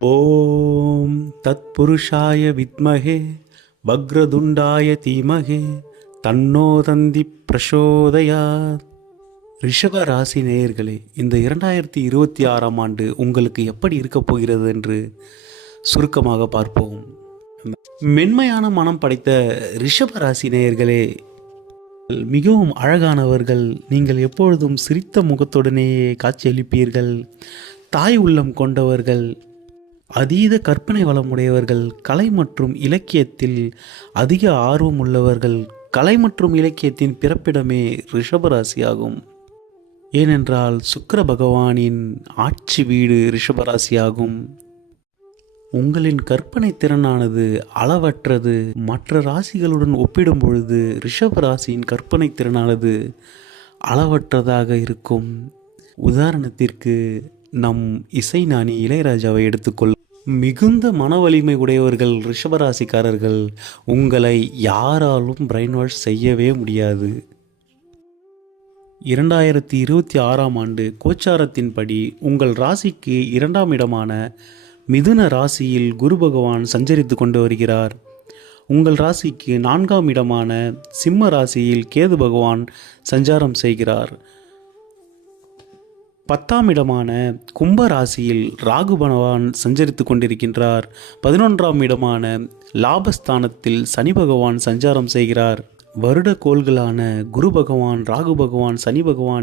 ஓம் தத்புருஷாய வித்மகே வக்ரதுண்டாய தீமகே தன்னோ தந்தி பிரசோதயாத். ரிஷப ராசி நேயர்களே, இந்த 2026ஆம் ஆண்டு உங்களுக்கு எப்படி இருக்கப் போகிறது என்று சுருக்கமாக பார்ப்போம். மென்மையான மனம் படைத்த ரிஷப ராசி நேயர்களே, மிகவும் அழகானவர்கள். நீங்கள் எப்பொழுதும் சிரித்த முகத்துடனேயே காட்சியளிப்பீர்கள். தாய் உள்ளம் கொண்டவர்கள், அதீத கற்பனை வளமுடையவர்கள், கலை மற்றும் இலக்கியத்தில் அதிக ஆர்வம் உள்ளவர்கள். கலை மற்றும் இலக்கியத்தின் பிறப்பிடமே ரிஷபராசியாகும். ஏனென்றால் சுக்கிர பகவானின் ஆட்சி வீடு ரிஷபராசியாகும். உங்களின் கற்பனை திறனானது அளவற்றது. மற்ற ராசிகளுடன் ஒப்பிடும் பொழுது ரிஷபராசியின் கற்பனை திறனானது அளவற்றதாக இருக்கும். உதாரணத்திற்கு நம் இசைஞானி இளையராஜாவை எடுத்துக்கொள்ள, மிகுந்த மன வலிமை உடையவர்கள் ரிஷபராசிக்காரர்கள். உங்களை யாராலும் பிரெயின் வாஷ் செய்யவே முடியாது. 2026ஆம் ஆண்டு கோச்சாரத்தின்படி உங்கள் ராசிக்கு 2ஆம் இடமான மிதுன ராசியில் குரு பகவான் சஞ்சரித்து கொண்டு வருகிறார். உங்கள் ராசிக்கு 4ஆம் இடமான சிம்ம ராசியில் கேது பகவான் சஞ்சாரம் செய்கிறார். 10ஆம் இடமான கும்ப ராசியில் ராகு பகவான் சஞ்சரித்து கொண்டிருக்கின்றார். 11ஆம் இடமான லாபஸ்தானத்தில் சனி பகவான் சஞ்சாரம் செய்கிறார். வருட கோள்களான குரு பகவான், ராகு பகவான், சனி பகவான்